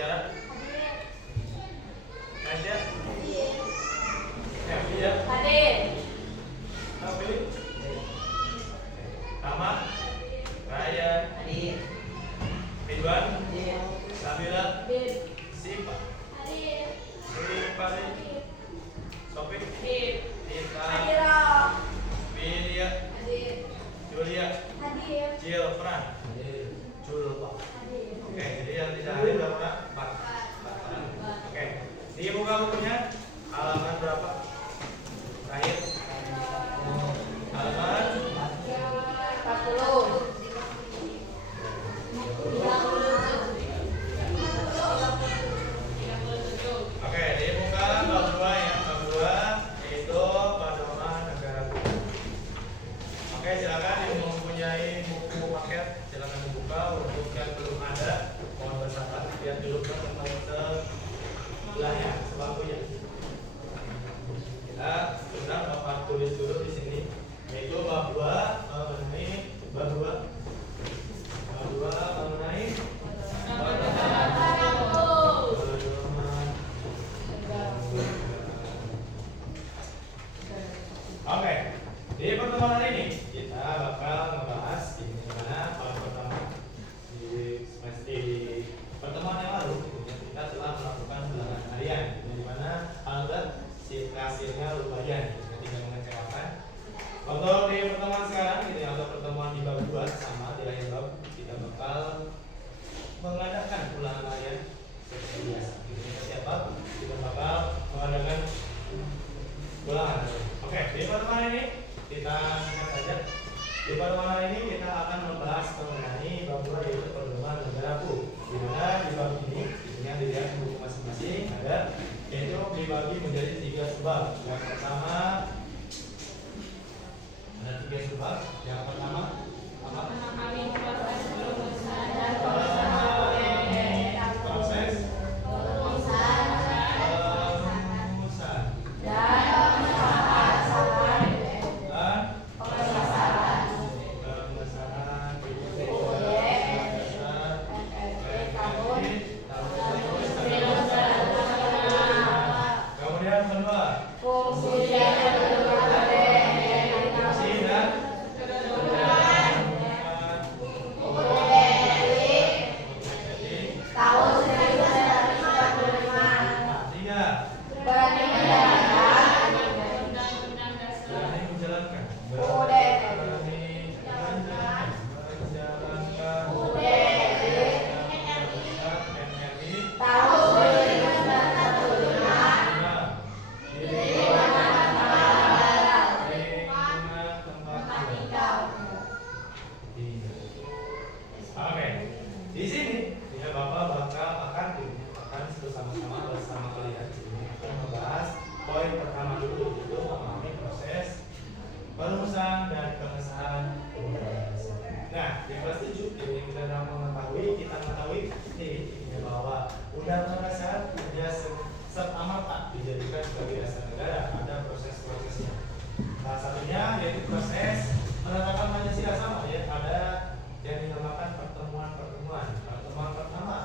Tiara? Nadia? Evia? Hadir. Nabi? Tama? Raya? Hadir. Ridwan? Hadir. Sabila? Hadir. Sipa? Hadir. Sipari? Sofi? Hadir. Tita? Hadira. Widya? Hadir. Julia? Hadir. Jilfran? Hadir. Julfa? Hadir. Oke, jadi yang tidak hadir berapa? 4. Oke, di buka bukunya halaman berapa? Terakhir halaman 40. Oke, di buka bab 2 ya, bab 2 yaitu pedoman negara hukum. Oke, silakan yang mempunyai buku paket silakan dibuka. Untuk yang belum ada mohon bersabar, lihat dulu ke tempat sebelahnya sebangkunya. Kita sudah Bapak tulis dulu di sini yaitu bab 2 mengenai bab 2 mengenai Oke, di pertemuan hari ini kita bakal membahas gimana pada pertama di semester di pertemuan yang lalu kita telah melakukan ulangan harian di mana hasilnya lumayan tidak mengecewakan. Untuk di pertemuan sekarang ini atau pertemuan di bab 2 sama di lain bab kita bakal mengadakan ulangan harian seperti biasa. Setiap bab kita bakal mengadakan ulangan. Oke, di pertemuan ini kita lihat saja. Di pertemuan ini kita akan membahas mengenai bab 2 yaitu pedoman negara hukum. Di mana di bab ini yang dilihat di buku masing-masing ada yaitu dibagi menjadi 3 subbab. Yang pertama ada 3 subbab. Yang pertama apa? Proses perumusan dan pengesahan kemudian kedua fungsi dan Oke, di sini ya Bapak akan bersama kalian ini akan membahas poin pertama dulu yaitu memahami proses perumusan dan pengesahan undang-undang dasar. Nah, yang kelas 7 ini kita mengetahui ini bahwa undang-undang dasar tidak serta-merta dijadikan sebagai dasar negara, ada proses-prosesnya. Salah satunya yaitu proses menetapkan Pancasila sama ya, ada yang dinamakan pertemuan-pertemuan. Pertemuan pertama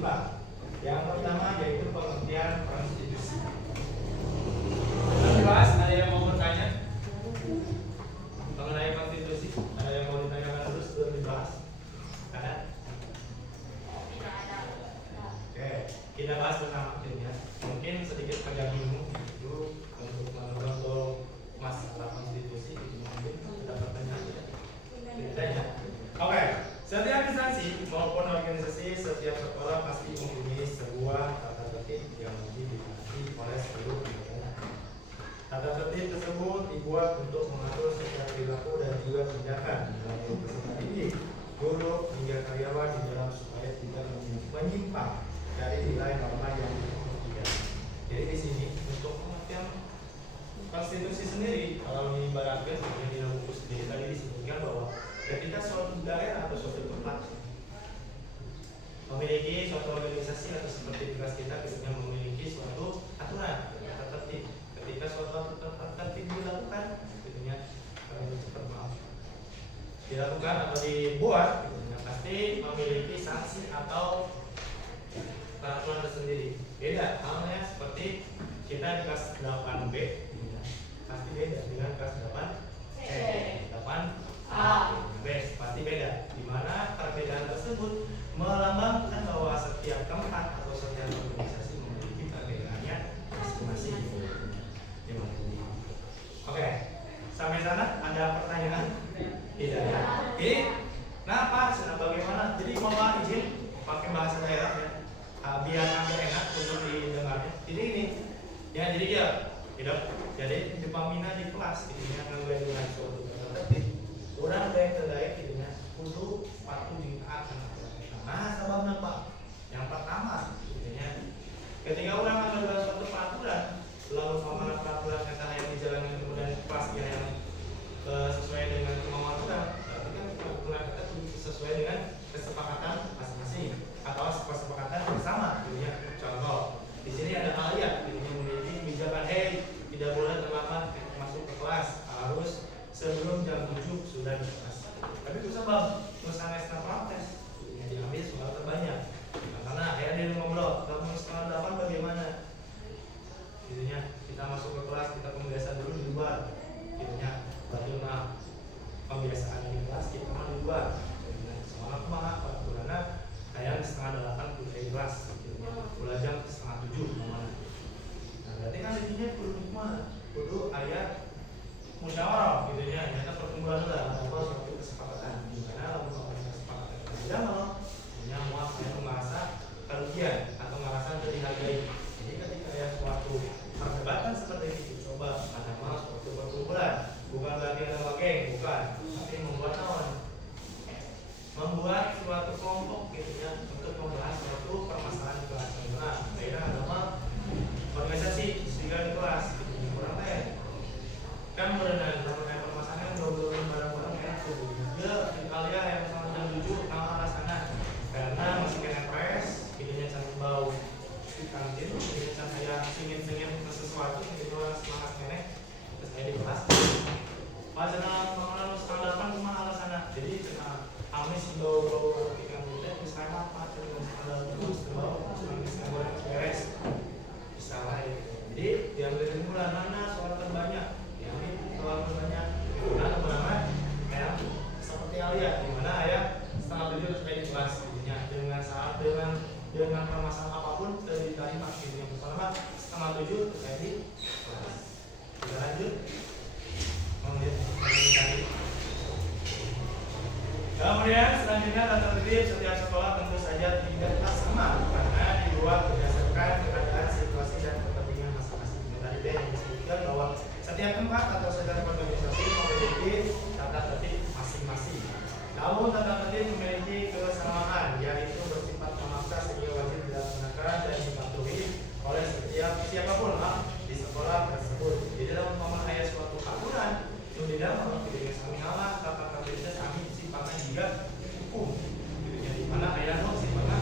5. Yang pertama yaitu pengertian konstitusi. Dibahas, ada yang mau bertanya mengenai konstitusi? Ada yang mau ditanyakan dulu sebelum dibahas? Ada? Oke, kita bahas bersama ya. Mungkin sedikit agak bingung itu untuk masalah konstitusi itu mungkin ada pertanyaan ya. Ditanya. Oke, setiap instansi maupun organisasi setiap sekolah pasti mempunyai sebuah tata tertib yang dipilih oleh seluruh anggotanya. Tata tertib tersebut dibuat untuk mengatur setiap perilaku dan juga tindakan dari peserta didik, guru hingga karyawan di dalam supaya tidak menyimpang dari nilai norma yang diperlukan. Jadi di sini untuk pengertian konstitusi sendiri, kalau diibaratkan seperti di dalam buku sendiri tadi disebutkan bahwa ketika suatu daerah atau suatu tempat memiliki suatu organisasi atau seperti tugas kita biasanya memiliki suatu aturan tata tertib. Ketika suatu tata tertib dilakukan, tentunya dilakukan atau dibuat, tentunya pasti memiliki sanksi atau peraturan tersendiri. Beda halnya seperti kita di kelas 8B, pasti beda dengan kelas 8C, 8A, B, pasti beda. Di mana perbedaan tersebut melambangkan bahwa setiap tempat atau setiap organisasi memiliki perbedaannya masing-masing. Oke, sampai sana ada pertanyaan? Tidak ya? Oke, nah Pak, bagaimana? Jadi mohon izin pakai bahasa daerah ya, biar agak enak untuk didengarnya. Jadi ini, ya jadi ya, tidak. Jadi di pamina di kelas, ini akan dengan suatu tata tertib. Orang yang terbaik itunya kudu patuh ditaat. Nah, sebabnya Pak, yang pertama, itunya ketika orang mengambil suatu peraturan, lalu amanat peraturan kata yang dijalankan kemudian kelas yang sesuai dengan kemauan orang, berarti kan peraturan kita sesuai dengan kesepakatan masing-masing atau kesepakatan bersama. Itunya contoh, di sini ada ayat ini memiliki kebijakan, tidak boleh terlambat masuk ke kelas, harus sebelum jam 7 sudah di kelas. Tapi itu sebab nusa nesta protes yang diambil soal terbanyak. Karena ayah dia ngobrol, kamu setengah 8 bagaimana? Intinya kita masuk ke kelas, kita pembiasaan dulu di luar. Intinya bagaimana pembiasaan di kelas kita mah di luar. Soalnya kumaha peraturanna ayah setengah 8 kudu di kelas. Ulah jam setengah 7 kemana? Nah, berarti kan intinya kudu nikmat, kudu ayah musyawarah gitu ya, nyata perkumpulan lah apa suatu kesepakatan di mana lalu kesepakatan tidak mau punya muat yang merasa kerugian atau merasa dihargai. Jadi ketika ada suatu perdebatan seperti itu, coba ada mau suatu perkumpulan, bukan berarti ada geng, bukan, tapi membuat kawan, membuat suatu kelompok gitu ya untuk membahas suatu permasalahan di kelas. Nah, beda agama organisasi sehingga di kelas gitu, kurang teh kan berenang permasalahan dua barang-barang enak tuh dia di alia yang sama jam 7 nama alasannya karena masih kena press idenya cantik bau di kantin idenya cantik saya singin-singin sesuatu gitu semangat kene terus saya di kelas pas cenah pengenalan setengah 8 cuma alasannya jadi cenah amis bau ikan muda di sana apa cenah setengah 8 bau cuma goreng beres bisa lah ya jadi diambil bulan mana soal terbanyak soal banyak nah teman-teman ya seperti Alia di mana ayah setengah 7 supaya di kelas dengan saat dengan permasalahan apapun sudah diterima yang pertama setengah 7 supaya di kelas. Kita lanjut kemudian selanjutnya tata tertib setiap sekolah tentu saja tidak sama karena dibuat berdasarkan keadaan situasi dan kepentingan masing-masing. Tadi Ben yang disebutkan bahwa setiap tempat atau setiap organisasi memiliki tata tertib masing-masing. Namun tata tertib memiliki kesamaan, yaitu bersifat memaksa sehingga wajib dilaksanakan dan dipatuhi oleh setiap siapapun di sekolah tersebut. Jadi dalam pemahaman ayat suatu aturan yang di dalam ketika kami ngalah tata tertibnya kami sifatnya juga hukum. Jadi mana ayat sifatnya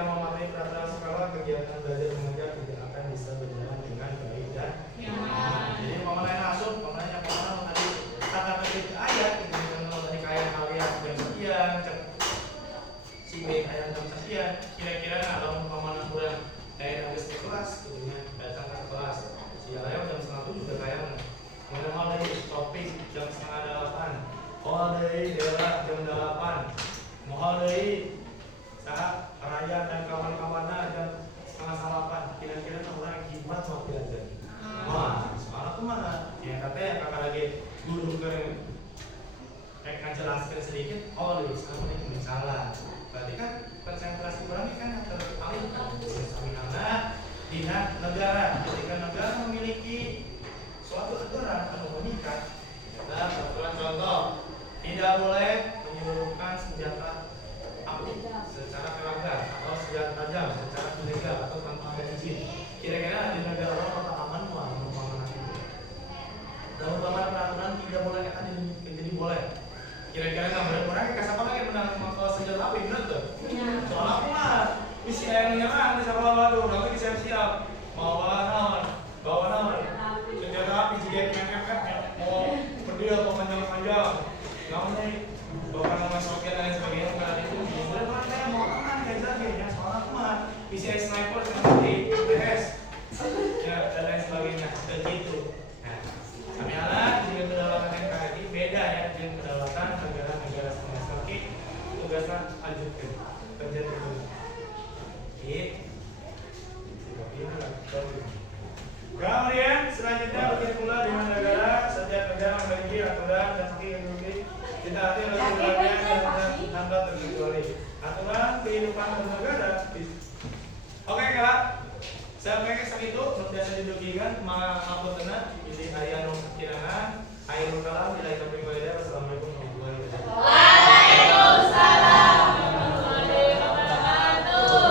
tidak mematuhi peraturan sekolah, kegiatan belajar mengajar tidak akan bisa berjalan dengan baik dan nyaman. Jadi pemenang langsung, pemenangnya pemenang tadi kata petik ayat, kalau tadi kayak kalian jam sekian, si B ayat jam sekian, kira-kira kalau pemenang kurang kayak habis ke kelas, kemudian datang ke kelas, si ayat jam 7 juga kayak mana dari topik jam 7:30, oh dari daerah jam 8, mohon dari saat raya dan kawan-kawannya jam 7:30, kira-kira orang gimana mau belajar? Wah, sekarang kemana? Ya katanya kakak lagi guru keren, kayak ngajelaskan sedikit, oh dari sekarang ini salah. Berarti kan konsentrasi orang ini kan teralihkan. Misalnya di negara, ketika negara memiliki suatu aturan atau mengikat, kita aturan contoh tidak boleh menyelundupkan senjata api secara ilegal atau senjata tajam secara ilegal atau tanpa ada izin. Kira-kira di negara orang kota aman mengamankan itu. Dan umpama peraturan tidak boleh akan jadi boleh. Kira-kira nggak boleh orang kasih apa lagi menang kalau senjata api benar tuh? Soalnya aku mah misi yang nyerang di sekolah baru, nanti siap-siap mau bawa naon senjata api jadi mau pergi atau panjang-panjang, namun nih bawa nama soket dan sebagainya pada itu. Boleh banget saya mau aman ya soalnya aku mah misi sniper seperti PS ya dan lain sebagainya begitu. Nah, kami alat jika kedaulatan NKRI beda ya dengan kedaulatan negara-negara setengah kaki tugasnya lanjutkan kerja dulu. Kemudian selanjutnya begitu pula dengan negara setiap negara memiliki aturan dan ideologi ditaati oleh keduanya dan tanpa terkecuali aturan kehidupan bernegara. Oke kak, saya pengen segitu biasa didugikan maka aku tenang jadi ayah nung kirangan ayah nung kalam tidak